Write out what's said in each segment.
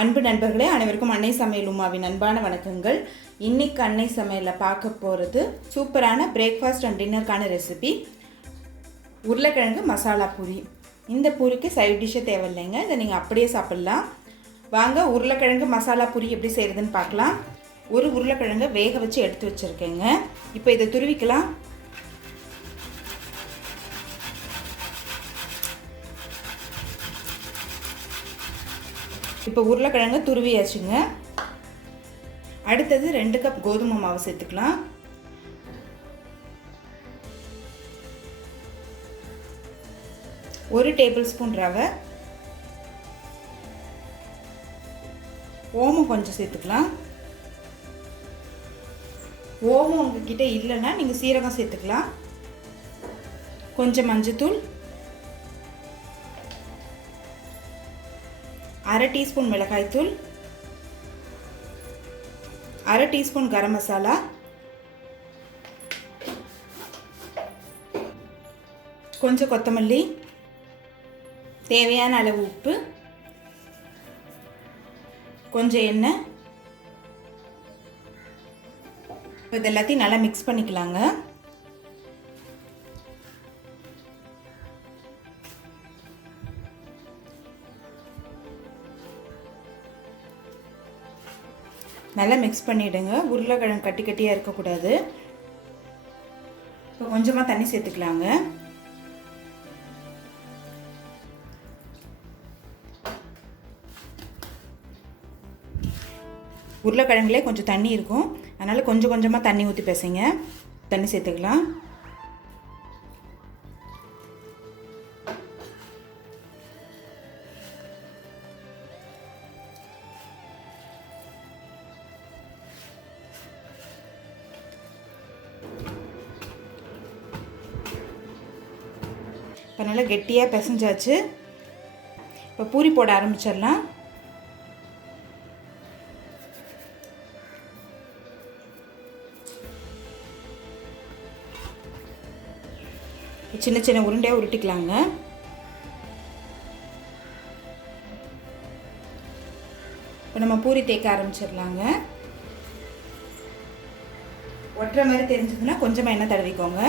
அன்பு நண்பர்களே, அனைவருக்கும் அன்னை சமையல் உமாவின் அன்பான வணக்கங்கள். இன்னைக்கு அன்னை சமையலில் பார்க்க போகிறது சூப்பரான பிரேக்ஃபாஸ்ட் அண்ட் டின்னருக்கான ரெசிபி உருளைக்கிழங்கு மசாலா பூரி. இந்த பூரிக்கு சைட் டிஷ்ஷே தேவையில்லைங்க, இதை நீங்கள் அப்படியே சாப்பிட்லாம். வாங்க உருளைக்கிழங்கு மசாலா பூரி எப்படி செய்கிறதுன்னு பார்க்கலாம். ஒரு உருளைக்கிழங்கை வேக வச்சு எடுத்து வச்சுருக்கேங்க. இப்போ இதை துருவிக்கலாம். இப்போ உருளைக்கிழங்கு துருவியாச்சுங்க. அடுத்தது 2 கப் கோதுமை மாவு சேர்த்துக்கலாம். ஒரு டேபிள் ஸ்பூன் ரவை, ஓமம் கொஞ்சம் சேர்த்துக்கலாம். ஓமம் உங்ககிட்ட இல்லைன்னா நீங்கள் சீரகம் சேர்த்துக்கலாம். கொஞ்சம் மஞ்சத்தூள், 1/2 டீஸ்பூன் மிளகாய்த்தூள், 1/2 டீஸ்பூன் கரம் மசாலா, கொஞ்சம் கொத்தமல்லி, தேவையான அளவு உப்பு, கொஞ்சம் எண்ணெய். இது எல்லாத்தையும் நல்லா மிக்ஸ் பண்ணிக்கலாங்க. நல்லா மிக்ஸ் பண்ணிவிடுங்க. உருளைக்கிழங்கு கட்டி கட்டியாக இருக்கக்கூடாது. இப்போ கொஞ்சமாக தண்ணி சேர்த்துக்கலாங்க. உருளைக்கிழங்குலே கொஞ்சம் தண்ணி இருக்கும், அதனால் கொஞ்சம் கொஞ்சமாக தண்ணி ஊற்றி பேசுங்க. தண்ணி சேர்த்துக்கலாம். இப்போ நல்லா கெட்டியாக பிசைஞ்சாச்சு. இப்போ பூரி போட ஆரம்பிச்சிடலாம். சின்ன சின்ன உருண்டையாக உருட்டிக்கலாங்க. இப்போ நம்ம பூரி தேய்க்க ஆரம்பிச்சிடலாங்க. ஒட்டுற மாதிரி தெரிஞ்சதுன்னா கொஞ்சமாக எண்ணெய் தடவிக்கோங்க.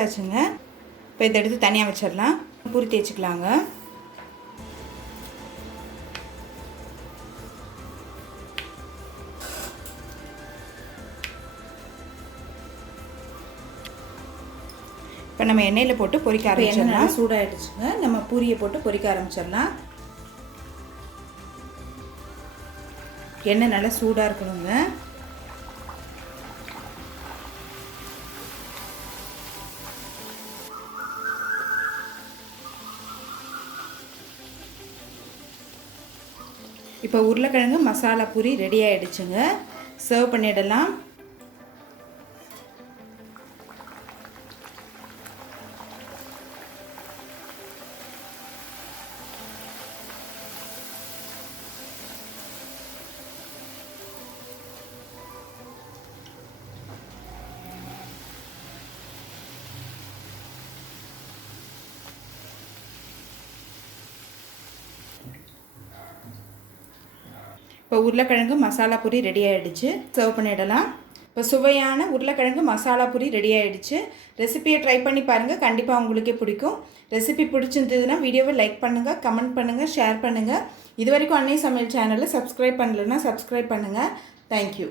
ஆச்சுங்க. இப்போ இதை எடுத்து தனியாக வச்சிடலாம். பூரி தேய்ச்சிக்கலாங்க. இப்போ நம்ம எண்ணெயில் போட்டு பொரிக்க ஆரம்பிச்சிடலாம். சூடாகிடுச்சுங்க. நம்ம பூரியை போட்டு பொரிக்க ஆரம்பிச்சிடலாம். எண்ணெய் நல்லா சூடாக இருக்கணுங்க. இப்போ உருளைக்கிழங்கு மசாலா பூரி ரெடி ஆகிடுச்சுங்க. சர்வ் பண்ணிடலாம். இப்போ உருளைக்கிழங்கு மசாலா பூரி ரெடி ஆகிடுச்சு. சர்வ் பண்ணிடலாம். இப்போ சுவையான உருளைக்கிழங்கு மசாலா பூரி ரெடி ஆகிடுச்சு. ரெசிபியை ட்ரை பண்ணி பாருங்கள், கண்டிப்பாக உங்களுக்கே பிடிக்கும். ரெசிபி பிடிச்சிருந்ததுன்னா வீடியோவை லைக் பண்ணுங்கள், கமெண்ட் பண்ணுங்கள், ஷேர் பண்ணுங்கள். இது வரைக்கும் அன்னை சமையல் சேனலை சப்ஸ்கிரைப் பண்ணலைன்னா சப்ஸ்கிரைப் பண்ணுங்கள். தேங்க்யூ.